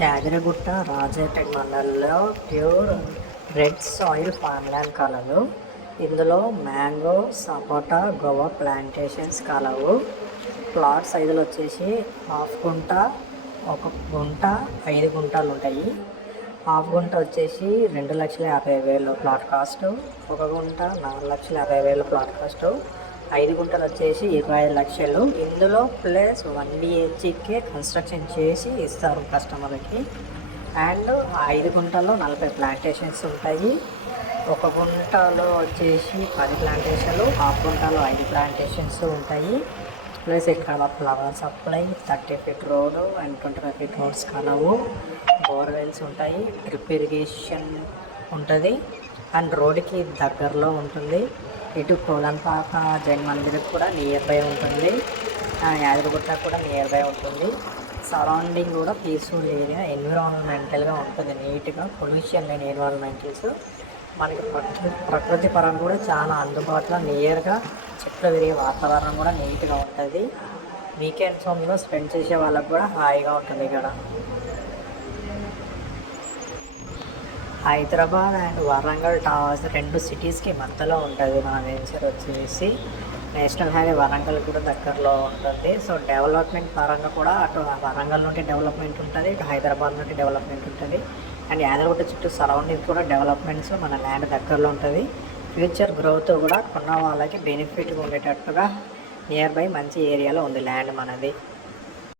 యాదగిరిగుట్ట రాజేటెక్ మండలంలో pure red soil ఫార్మ్‌ల్యాండ్ కలదు. ఇందులో మ్యాంగో, సపోటా, గువా ప్లాంటేషన్స్ కలవు. ప్లాట్ సైజులు వచ్చేసి హాఫ్ గుంట, 1 గుంట, 5 గుంటలు ఉంటాయి. హాఫ్ గుంట వచ్చేసి 2,50,000 ప్లాట్ కాస్ట్, 1 గుంట 4,50,000 ప్లాట్ కాస్ట్, 5 గుంటలు వచ్చేసి 25 లక్షలు. ఇందులో ప్లస్ 1 BHK కన్స్ట్రక్షన్ చేసి ఇస్తారు కస్టమర్కి. అండ్ 5 గుంటల్లో 40 ప్లాంటేషన్స్ ఉంటాయి. 1 గుంటలో వచ్చేసి 10 ప్లాంటేషన్లు, హాఫ్ గుంటలో 5 ప్లాంటేషన్స్ ఉంటాయి. ప్లస్ ఇక్కడ flower supply, 30 feet road and 25 feet roads కలవు. బోర్వెల్స్ ఉంటాయి, డ్రిప్ ఇరిగేషన్ ఉంటుంది అండ్ రోడ్డుకి దగ్గరలో ఉంటుంది. ఇటు కోలంపాక జైన్ మందిర్ కూడా నియర్ బై ఉంటుంది. యాదగిరిగుట్ట కూడా నియర్ బై ఉంటుంది. సరౌండింగ్ కూడా పీస్ఫుల్ ఏరియా, ఎన్విరాన్మెంటల్గా ఉంటుంది, నీట్గా పొల్యూషన్ లేని ఎన్విరాన్మెంటల్స్. మనకి ప్రకృతి పరంగా కూడా చాలా అందుబాటులో నియర్గా చెట్లు విరిగే వాతావరణం కూడా నీట్గా ఉంటుంది. వీకెండ్స్ హోమ్లో స్పెండ్ చేసే వాళ్ళకు కూడా హాయిగా ఉంటుంది. ఇక్కడ హైదరాబాద్ అండ్ వరంగల్ టవర్స్ 2 సిటీస్కి మధ్యలో ఉంటుంది. మన వెంచర్ వచ్చేసి నేషనల్ హైవే వరంగల్ కూడా దగ్గరలో ఉంటుంది. సో డెవలప్మెంట్ పరంగా కూడా అటు వరంగల్ నుండి డెవలప్మెంట్ ఉంటుంది, ఇటు హైదరాబాద్ నుండి డెవలప్మెంట్ ఉంటుంది. అండ్ యాదగిరిగుట్ట చుట్టూ సరౌండింగ్ కూడా డెవలప్మెంట్స్, మన ల్యాండ్ దగ్గరలో ఉంటుంది. ఫ్యూచర్ గ్రోత్ కూడా కొన్న వాళ్ళకి బెనిఫిట్గా ఉండేటట్టుగా నియర్ బై మంచి ఏరియాలో ఉంది ల్యాండ్ మనది.